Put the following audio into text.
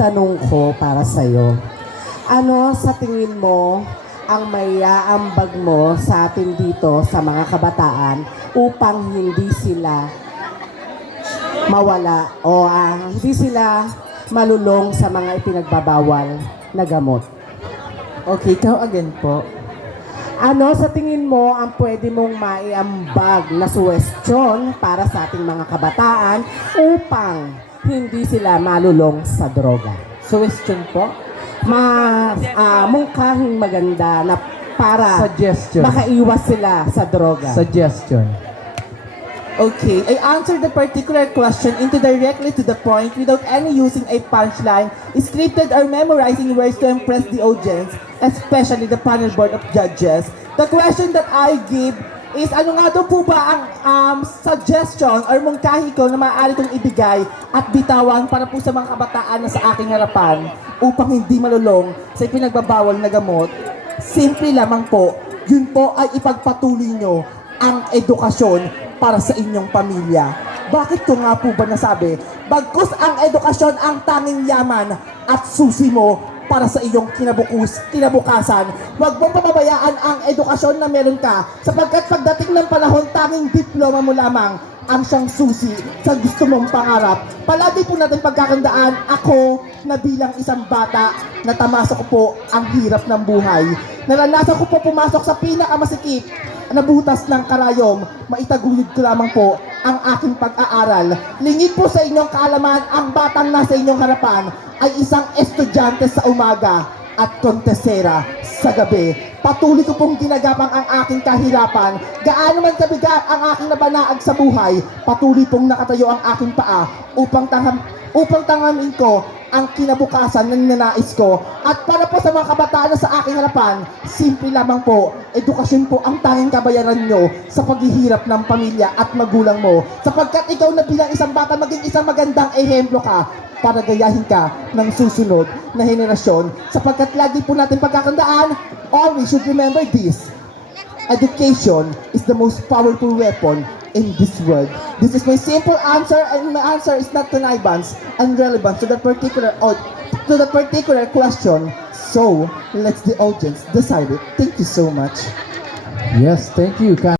tanong ko para sa'yo. Ano sa tingin mo ang maiaambag mo sa atin dito sa mga kabataan upang hindi sila mawala o hindi sila malulong sa mga ipinagbabawal na gamot? Okay, ikaw again po. Ano sa tingin mo ang pwede mong maiambag na suwestyon para sa ating mga kabataan upang hindi sila malulong sa droga? Suggestion po? Mungkahing maganda na para Suggestion. makaiwas sila sa droga. Suggestion. Okay, I answered the particular question into directly to the point without any using a punchline, scripted or memorizing words to impress the audience, especially the panel board of judges. The question that I give is ano nga daw po ba ang suggestion or mungkahi ko na maaari kong ibigay at bitawan para po sa mga kabataan na sa aking harapan upang hindi malulong sa ipinagbabawal na gamot? Simple lamang po, yun po ay ipagpatuloy nyo ang edukasyon para sa inyong pamilya. Bakit ko nga po ba nasabi? Bagkus ang edukasyon ang tanging yaman at susi mo para sa iyong kinabukasan. Huwag mong pababayaan ang edukasyon na meron ka sapagkat pagdating ng panahon, tanging diploma mo lamang ang siyang susi sa gusto mong pangarap. Palagi po natin pagkakandaan, ako na bilang isang bata, natamasok ko po ang hirap ng buhay. Naranasan ko po pumasok sa pinakamasikip na butas ng karayom, maitaguyod ko lamang po ang aking pag-aaral. Lingid po sa inyong kaalaman, ang batang nasa inyong harapan ay isang estudyante sa umaga at kontesera sa gabi. Patuloy ko pong ginagapang ang aking kahirapan. Gaano man kabigat ang aking nabanaag sa buhay, patuloy pong nakatayo ang aking paa upang tangamin ko ang kinabukasan na ninanais ko. At para po sa mga kabataan na sa aking harapan, simple lamang po, edukasyon po ang tanging kabayaran nyo sa paghihirap ng pamilya at magulang mo. Sapagkat ikaw na bilang isang bata, maging isang magandang ehemplo ka para gayahin ka ng susunod na henerasyon. Sapagkat lagi po natin pagkakandaan, always should remember this: education is the most powerful weapon in this world. This is my simple answer, and my answer is not connivance and relevant to that particular question. So, let's the audience decide it. Thank you so much. Yes, thank you.